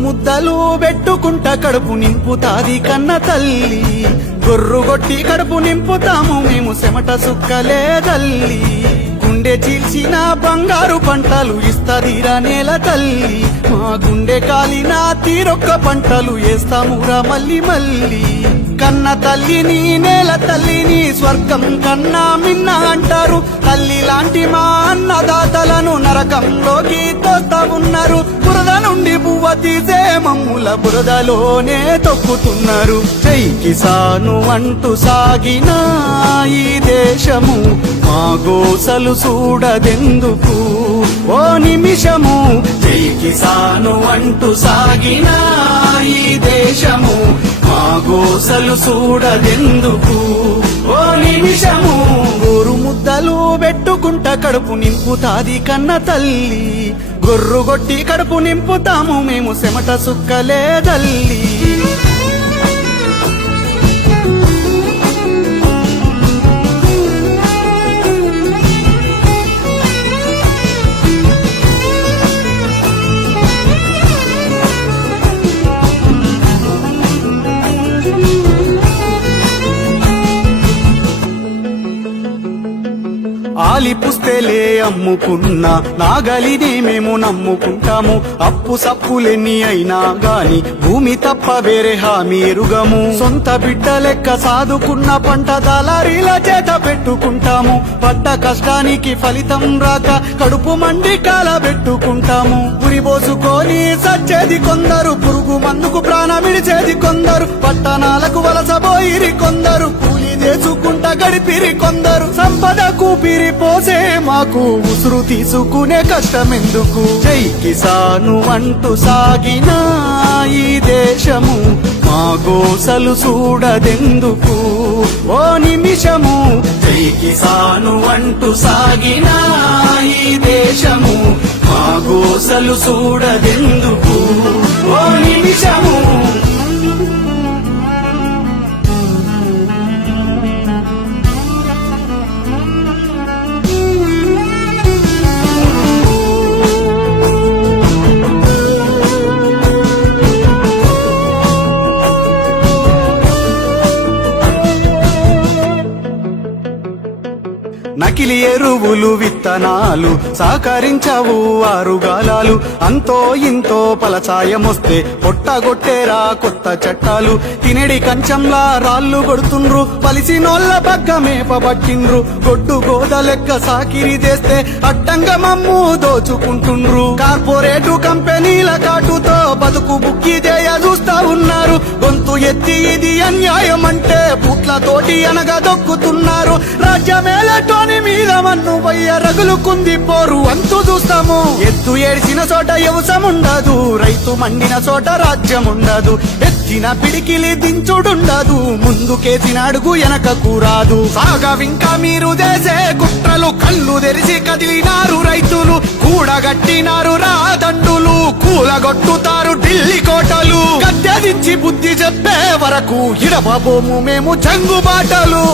ముద్దలు పెట్టుకుంట కడుపు నింపుతాది కన్న తల్లి గొర్రుగొట్టి కడుపు నింపుతాము మేము చెమట సుక్కలే తల్లి గుండె చీల్చిన బంగారు పంటలు ఇస్తదిరా నేల తల్లి మా గుండె కాలిన తీరొక్క పంటలు వేస్తామురా మళ్ళీ మళ్ళీ కన్న తల్లిని నేల తల్లిని స్వర్గం కన్నా మిన్న అంటారు తల్లి లాంటి మా అన్నదాతలను నరకంలోకి తోస్తా ఉన్నారు బురద నుండి పువ్వ తీసే మమ్ముల బురదలోనే తొక్కుతున్నారు జై కిసాను అంటూ సాగిన ఈ దేశము మా గోసలు చూడదెందుకు ఓ నిమిషము జై కిసాను అంటూ సాగిన ఈ దేశము మా గోసలు చూడదెందుకు ఓ నిమిషము గోరు ముద్దలు పెట్టుకుంట కడుపు నింపుతాది కన్న తల్లి గొర్రుగొట్టి కడుపు నింపుతాము మేము చెమట సుక్కలే తల్లి ఆలి పుస్తేలే అమ్ముకున్న నాగలిని మేము నమ్ముకుంటాము అప్పు సప్పులెన్ని అయినా గాని భూమి తప్ప వేరే హామీ ఎరుగము సొంత బిడ్డ లెక్క సాదుకున్న పంట దళారీల చేత పెట్టుకుంటాము పడ్డ కష్టానికి ఫలితం రాక కడుపు మండి కాల పెట్టుకుంటాము పురిబోసుకొని సచ్చేది కొందరు పురుగు మందుకు ప్రాణమిడిచేది కొందరు పట్టణాలకు వలసబోయిరి కొందరు కూలి చేసుకుంటా గడిపిరి కొందరు సంపద కూపిరి పోసే మాకు ఉసురు తీసుకునే కష్టమెందుకు జై కిసాను అంటూ సాగిన ఈ దేశము మా గోసలు చూడదెందుకు ఓ నిమిషము జై కిసాను అంటూ సాగిన ఈ దేశము మా గోసలు చూడదెందుకు ఓ నిమిషము నకిలీ ఎరువులు విత్తనాలు సహకరించవు ఆరుగాలాలు అంతో ఇంతో ఫలసాయమొస్తే పొట్టగొట్టేరా కొత్త చట్టాలు తినడి కంచంలా రాళ్ళు కొడుతుండ్రు పలిసినోళ్ళ బగ్గ మేపబట్టిండ్రు గొడ్డు గోద లెక్క సాకిరి చేస్తే అడ్డంగా మమ్ము దోచుకుంటుండ్రు కార్పొరేటు కంపెనీల కాటుతో బతుకు బుక్కి చేయ చూస్తా ఉన్నారు గొంతు ఎత్తి ఇది అన్యాయం అంటే పూట్లతోటి అనగా దొక్కుతున్నారు రాజ్యమేలటోని మీద మన్ను వయ్య రగులుకుంది పోరు అంతు చూస్తాము ఎత్తు ఏడ్చిన చోట వ్యవసముండదు రైతు మండిన చోట రాజ్యముండదు ఎత్తిన పిడికిలి దించుడుండదు ముందుకేసిన అడుగు వెనకకు రాదు సాగవింకా మీరు చేసే కుట్రలు కళ్ళు తెరిచి కదిలినారు రైతులు కూడగట్టినారు రాదండులు కూలగొట్టుతారు ఢిల్లీ కోటలు గద్దెదించి బుద్ధి చెప్పే వరకు ఇడబోము మేము జంగుబాటలు